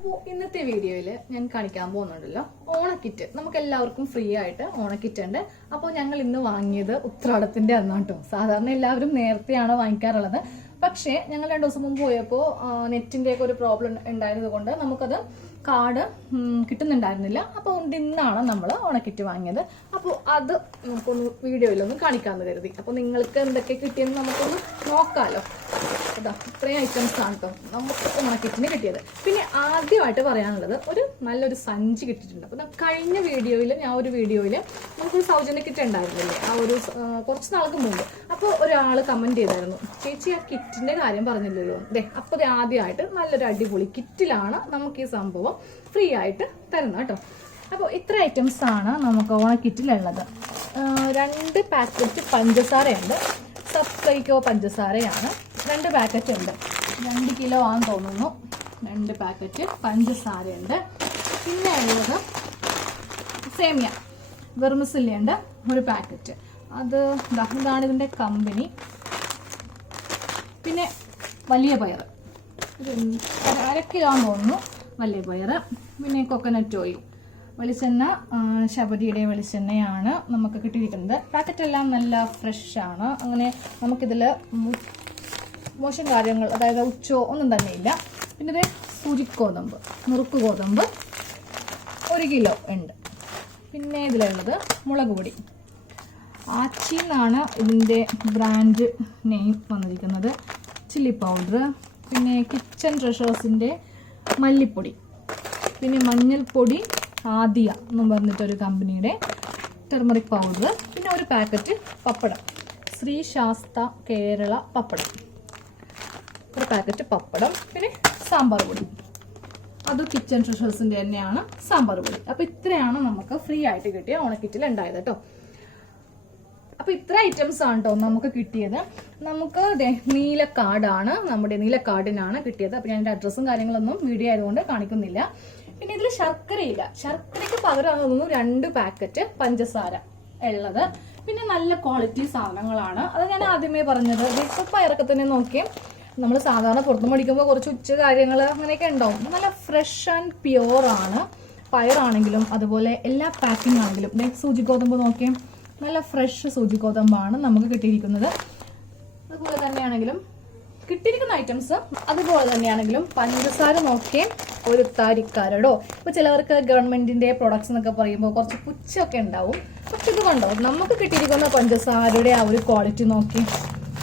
അപ്പോൾ ഇന്നത്തെ വീഡിയോയിൽ ഞാൻ കാണിക്കാൻ പോകുന്നുണ്ടല്ലോ ഓണക്കിറ്റ്. നമുക്ക് എല്ലാവർക്കും ഫ്രീ ആയിട്ട് ഓണക്കിറ്റ് ഉണ്ട്. അപ്പോൾ ഞങ്ങൾ ഇന്ന് വാങ്ങിയത് ഉത്രാടത്തിന്റെ അന്നാണ് കേട്ടോ. സാധാരണ എല്ലാവരും നേരത്തെയാണ് വാങ്ങിക്കാറുള്ളത്. പക്ഷേ ഞങ്ങൾ 2 ദിവസം മുമ്പ് പോയപ്പോൾ നെറ്റിന്റെ ഒക്കെ ഒരു പ്രോബ്ലം ഉണ്ടായിരുന്നത് കൊണ്ട് നമുക്കത് കാർഡ് കിട്ടുന്നുണ്ടായിരുന്നില്ല. അപ്പോൾ ഇന്നാണ് നമ്മൾ ഓണക്കിറ്റ് വാങ്ങിയത്. അപ്പോൾ അത് നമുക്കൊന്ന് വീഡിയോയിലൊന്ന് കാണിക്കാമെന്ന് കരുതി. അപ്പോൾ നിങ്ങൾക്ക് എന്തൊക്കെ കിട്ടിയെന്ന് നമുക്കൊന്ന് നോക്കാമല്ലോ. അതാ ഇത്രയും ഐറ്റംസ് ആണ് കേട്ടോ നമുക്ക് ഓണക്കിറ്റിന് കിട്ടിയത്. പിന്നെ ആദ്യമായിട്ട് പറയാനുള്ളത് നല്ലൊരു സഞ്ചി കിട്ടിയിട്ടുണ്ട്. അപ്പോൾ കഴിഞ്ഞ വീഡിയോയിൽ നമുക്കൊരു സൗജന്യ കിറ്റ് ഉണ്ടായിരുന്നില്ലേ, കുറച്ച് നാൾക്ക് മുമ്പ്. അപ്പോൾ ഒരാൾ കമന്റ് ചെയ്തായിരുന്നു, ചേച്ചി ആ കിറ്റിന്റെ കാര്യം പറഞ്ഞില്ലല്ലോ. അപ്പോൾ അത് ആദ്യമായിട്ട് നല്ലൊരു അടിപൊളി കിറ്റിലാണ് നമുക്ക് ഈ സംഭവം ഫ്രീ ആയിട്ട് തരുന്നത് കേട്ടോ. അപ്പോൾ ഇത്ര ഐറ്റംസ് ആണ് നമുക്ക് ഓണക്കിറ്റിലുള്ളത്. 2 പാക്കറ്റ് പഞ്ചസാരയുണ്ട്. സബ്സ്ക്രൈബോ പഞ്ചസാരയാണ്. 2 പാക്കറ്റ് ഉണ്ട്. 2 കിലോ ആണെന്ന് തോന്നുന്നു. 2 പാക്കറ്റ് പഞ്ചസാരയുണ്ട്. പിന്നെ ഉള്ളത് സേമിയ വെർമിസെല്ലി ഉണ്ട് 1 പാക്കറ്റ്. ഇതാണ് ഇതിന്റെ കമ്പനി. പിന്നെ വലിയ പയർ 1/2 കിലോ ആണെന്ന് തോന്നുന്നു വലിയ പയർ. പിന്നെ കൊക്കനട്ട് ഓയിൽ, വെളിച്ചെണ്ണ ശബരിയുടെ വെളിച്ചെണ്ണയാണ് നമുക്ക് കിട്ടിയിരിക്കുന്നത്. പാക്കറ്റ് എല്ലാം നല്ല ഫ്രഷ് ആണ്. അങ്ങനെ നമുക്കിതിൽ മോശം കാര്യങ്ങൾ, അതായത് ഉച്ചോ ഒന്നും തന്നെ ഇല്ല. പിന്നെ ഇത് സൂചിഗോതമ്പ്, നുറുക്ക് ഗോതമ്പ് 1 കിലോ ഉണ്ട്. പിന്നെ ഇതിലുള്ളത് മുളക് പൊടി, ആച്ചി എന്നാണ് ഇതിൻ്റെ ബ്രാൻഡ് നെയിം വന്നിരിക്കുന്നത്. ചില്ലി പൗഡർ, പിന്നെ കിച്ചൺ ട്രഷേഴ്സിൻ്റെ മല്ലിപ്പൊടി, പിന്നെ മഞ്ഞൾപ്പൊടി ആദിയ എന്നും പറഞ്ഞിട്ടൊരു കമ്പനിയുടെ ടെർമറിക് പൗഡർ. പിന്നെ 1 പാക്കറ്റ് പപ്പടം, ശ്രീ ശാസ്ത കേരള പപ്പടം 1 പാക്കറ്റ് പപ്പടം. പിന്നെ സാമ്പാർ പൊടി, അത് കിച്ചൺ ട്രഷേഴ്സിൻ്റെ തന്നെയാണ് സാമ്പാർ പൊടി. അപ്പോൾ ഇത്രയാണ് നമുക്ക് ഫ്രീ ആയിട്ട് കിട്ടിയ ഓണക്കിറ്റിൽ ഉണ്ടായത് കേട്ടോ. അപ്പോൾ ഇത്ര ഐറ്റംസ് ആണ് കേട്ടോ നമുക്ക് കിട്ടിയത്. നമുക്ക് നീല കാർഡാണ്, നമ്മുടെ നീല കാർഡിനാണ് കിട്ടിയത്. അപ്പോൾ ഞാൻ അഡ്രസ്സും കാര്യങ്ങളൊന്നും വീഡിയോ ആയതുകൊണ്ട് കാണിക്കുന്നില്ല. പിന്നെ ഇതിൽ ശർക്കരയില്ല. ശർക്കരയ്ക്ക് പകരം 2 പാക്കറ്റ് പഞ്ചസാര ഉള്ളത്. പിന്നെ നല്ല ക്വാളിറ്റി സാധനങ്ങളാണ്. അത് ഞാൻ ആദ്യമേ പറഞ്ഞത്. ഇപ്പോൾ പയറൊക്കെ തന്നെ നോക്കിയേ, നമ്മൾ സാധാരണ പുറത്ത് മേടിക്കുമ്പോൾ കുറച്ച് ഉച്ച കാര്യങ്ങൾ അങ്ങനെയൊക്കെ ഉണ്ടാവും. നല്ല ഫ്രഷ് ആൻഡ് പ്യുവർ ആണ് പയറാണെങ്കിലും, അതുപോലെ എല്ലാ പാക്കിംഗ് ആണെങ്കിലും. സൂചി ഗോതമ്പ് നോക്കിയേ, നല്ല ഫ്രഷ് സൂചി ഗോതമ്പാണ് നമുക്ക് കിട്ടിയിരിക്കുന്നത്. അതുപോലെ തന്നെയാണെങ്കിലും കിട്ടിയിരിക്കുന്ന ഐറ്റംസ് അതുപോലെ തന്നെയാണെങ്കിലും പഞ്ചസാര നോക്കിയേ, 1 തരിക്കരടോ. ഇപ്പൊ ചിലവർക്ക് ഗവൺമെന്റിന്റെ പ്രൊഡക്ട്സ് എന്നൊക്കെ പറയുമ്പോൾ കുറച്ച് പുച്ഛമൊക്കെ ഉണ്ടാവും. പക്ഷെ ഇത് കണ്ടോ, നമുക്ക് കിട്ടിയിരിക്കുന്ന പഞ്ചസാരയുടെ ആ ഒരു ക്വാളിറ്റി നോക്കി.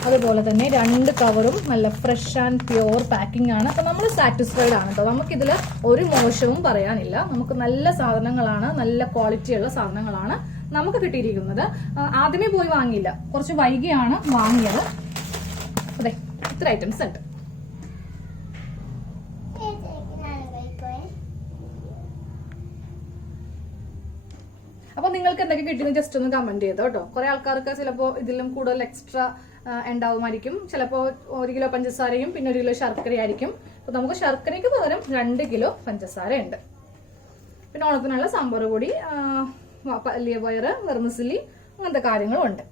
അതുപോലെ തന്നെ 2 കവറും നല്ല ഫ്രഷ് ആൻഡ് പ്യുവർ പാക്കിംഗ് ആണ്. അപ്പൊ നമ്മൾ സാറ്റിസ്ഫൈഡ് ആണ് കേട്ടോ. നമുക്കിതിൽ ഒരു മോശവും പറയാനില്ല. നമുക്ക് നല്ല സാധനങ്ങളാണ്, നല്ല ക്വാളിറ്റിയുള്ള സാധനങ്ങളാണ് നമുക്ക് കിട്ടിയിരിക്കുന്നത്. ആദ്യമേ പോയി വാങ്ങിയില്ല, കുറച്ച് വൈകിയാണ് വാങ്ങിയത്. അതെ, ഇത്ര ഐറ്റംസ് ഉണ്ട്. അപ്പൊ നിങ്ങൾക്ക് എന്തൊക്കെ കിട്ടിയെന്ന് ജസ്റ്റ് ഒന്ന് കമന്റ് ചെയ്തോ കേട്ടോ. കുറെ ആൾക്കാർക്ക് ചിലപ്പോൾ ഇതിലും കൂടുതൽ എക്സ്ട്രാ ഉണ്ടാവുമായിരിക്കും. ചിലപ്പോൾ 1 കിലോ പഞ്ചസാരയും പിന്നെ 1 കിലോ ശർക്കരയായിരിക്കും. അപ്പൊ നമുക്ക് ശർക്കരയ്ക്ക് പകരം 2 കിലോ പഞ്ചസാര ഉണ്ട്. പിന്നെ ഓണത്തിനുള്ള സാമ്പാർ പൊടി, വലിയ പയറ്, വെർമിസെല്ലി, അങ്ങനത്തെ കാര്യങ്ങളും ഉണ്ട്.